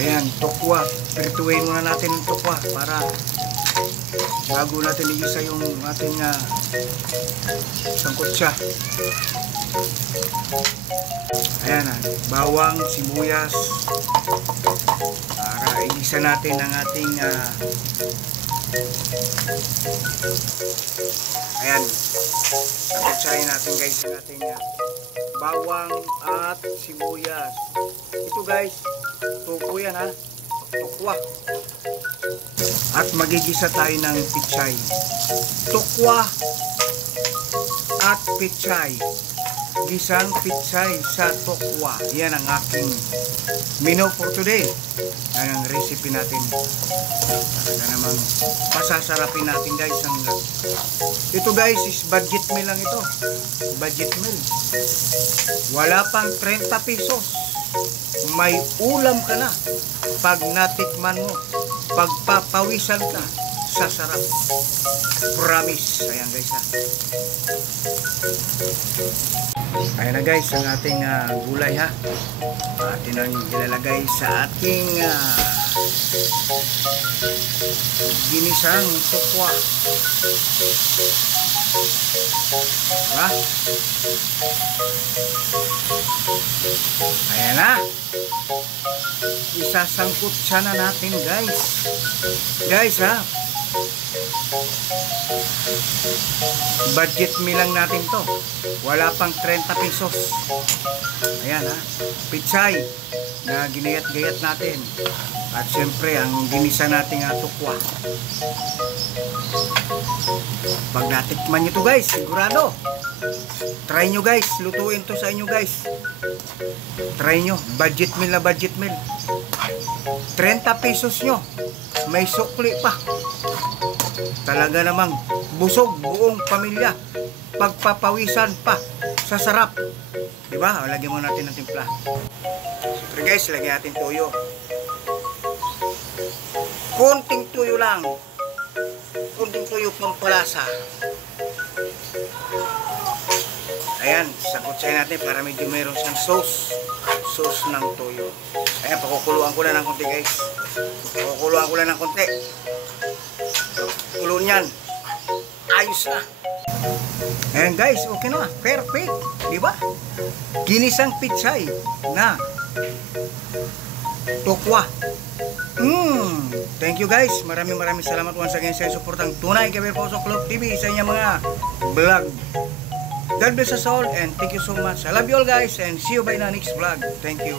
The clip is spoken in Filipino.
Ayan, tokwa. Prituin muna natin yung tokwa para bago natin igisa yung ating sangkutsa. Ayan, bawang, sibuyas para igisa natin ang ating ayan, sangkutsahin natin guys ang ating bawang at sibuyas. Ito guys, tuko yan ha, tukwa. At magigisa tayo ng pichay. Tukwa at pichay. Gisang pichay sa tukwa. Yan ang aking menu for today. Yan ang recipe natin. Talaga namang pasasarapin natin guys. Ito guys is budget meal lang ito. Budget meal. Wala pang 30 pesos. May ulam ka na. Pag natikman mo, pagpapawisan ka sa sarap. Promise. Ayan guys ha. Ayan na guys ang ating gulay ha. Atin ang ilalagay sa ating ginisang tukwa. Diba? Ayan na. Isasangkut siya na natin guys. Guys ha. Budget meal lang natin to. Wala pang 30 pesos. Ayan ha. Pichay na ginayat-gayat natin. At syempre ang ginisa nating tukwa. Pag natikman nyo to guys, sigurado try nyo guys, lutuin to sa inyo guys. Try nyo, budget meal na budget meal. 30 pesos nyo, may sukli pa. Talaga namang busog buong pamilya. Pagpapawisan pa sa sarap. Diba? Lagyan mo natin ng timpla. Siyempre guys, lagyan natin tuyo. Konting tuyo lang. Konting tuyo pampalasa. Ayan, sangkutsahin natin para medyo mayroon siyang sauce. Sauce ng tuyo. Ayan, pakukuluan ko na ng konti guys. Pakukuluan ko na ng konti. Kulo niyan. Ayos na. Ayan guys, okay na. Perfect. Diba? Ginisang pichay na tukwa. Thank you guys. Maraming salamat once again sa suportang Tunay Gabriel Poso Club TV sa inyong mga vlog. God bless us all and thank you so much. I love you all guys and see you by the next vlog. Thank you.